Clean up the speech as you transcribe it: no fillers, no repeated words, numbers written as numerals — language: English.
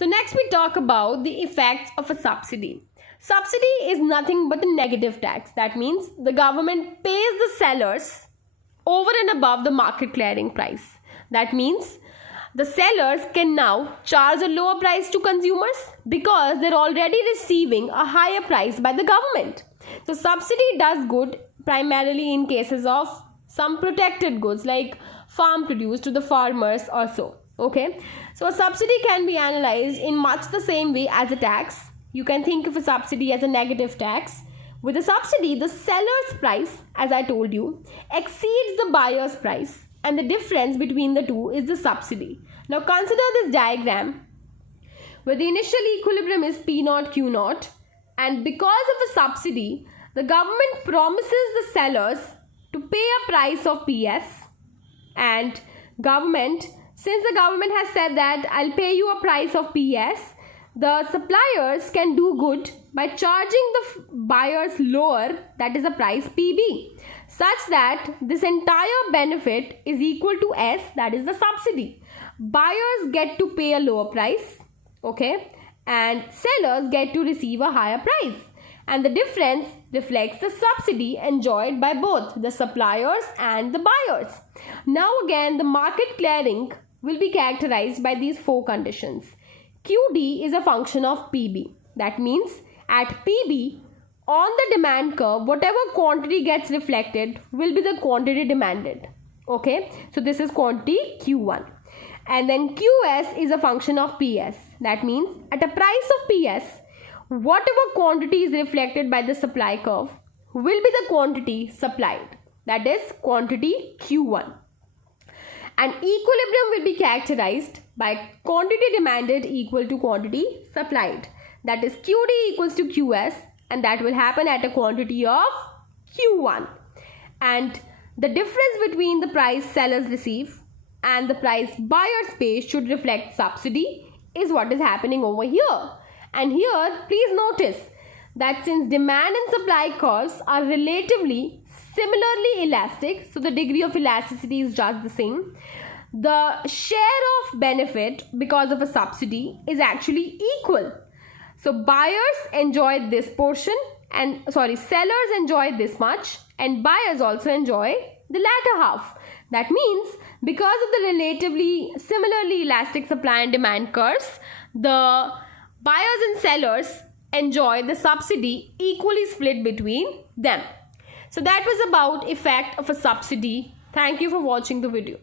So next we talk about the effects of a subsidy. Subsidy is nothing but a negative tax. That means the government pays the sellers over and above the market clearing price. That means the sellers can now charge a lower price to consumers because they're already receiving a higher price by the government. So subsidy does good primarily in cases of some protected goods like farm produce to the farmers or so. Okay, so a subsidy can be analyzed in much the same way as a tax. You can think of a subsidy as a negative tax. With a subsidy, the seller's price, as I told you, exceeds the buyer's price, and the difference between the two is the subsidy. Now consider this diagram where the initial equilibrium is P naught Q naught, and because of a subsidy, the government promises the sellers to pay a price of PS, and since the government has said that I'll pay you a price of PS, the suppliers can do good by charging the buyers lower, that is a price PB, such that this entire benefit is equal to S, that is the subsidy. Buyers get to pay a lower price, okay, and sellers get to receive a higher price. And the difference reflects the subsidy enjoyed by both the suppliers and the buyers. Now again, the market clearing will be characterized by these four conditions. QD is a function of PB. That means at PB, on the demand curve, whatever quantity gets reflected will be the quantity demanded. Okay, so this is quantity Q1. And then QS is a function of PS. That means at a price of PS, whatever quantity is reflected by the supply curve will be the quantity supplied. That is quantity Q1. And equilibrium will be characterized by quantity demanded equal to quantity supplied. That is QD equals to QS, and that will happen at a quantity of Q1. And the difference between the price sellers receive and the price buyers pay should reflect subsidy is what is happening over here. And here please notice that since demand and supply curves are relatively similarly elastic, so the degree of elasticity is just the same, the share of benefit because of a subsidy is actually equal. So buyers enjoy this portion and sellers enjoy this much, and buyers also enjoy the latter half. That means because of the relatively similarly elastic supply and demand curves, the buyers and sellers enjoy the subsidy equally split between them. So that was about effect of a subsidy. Thank you for watching the video.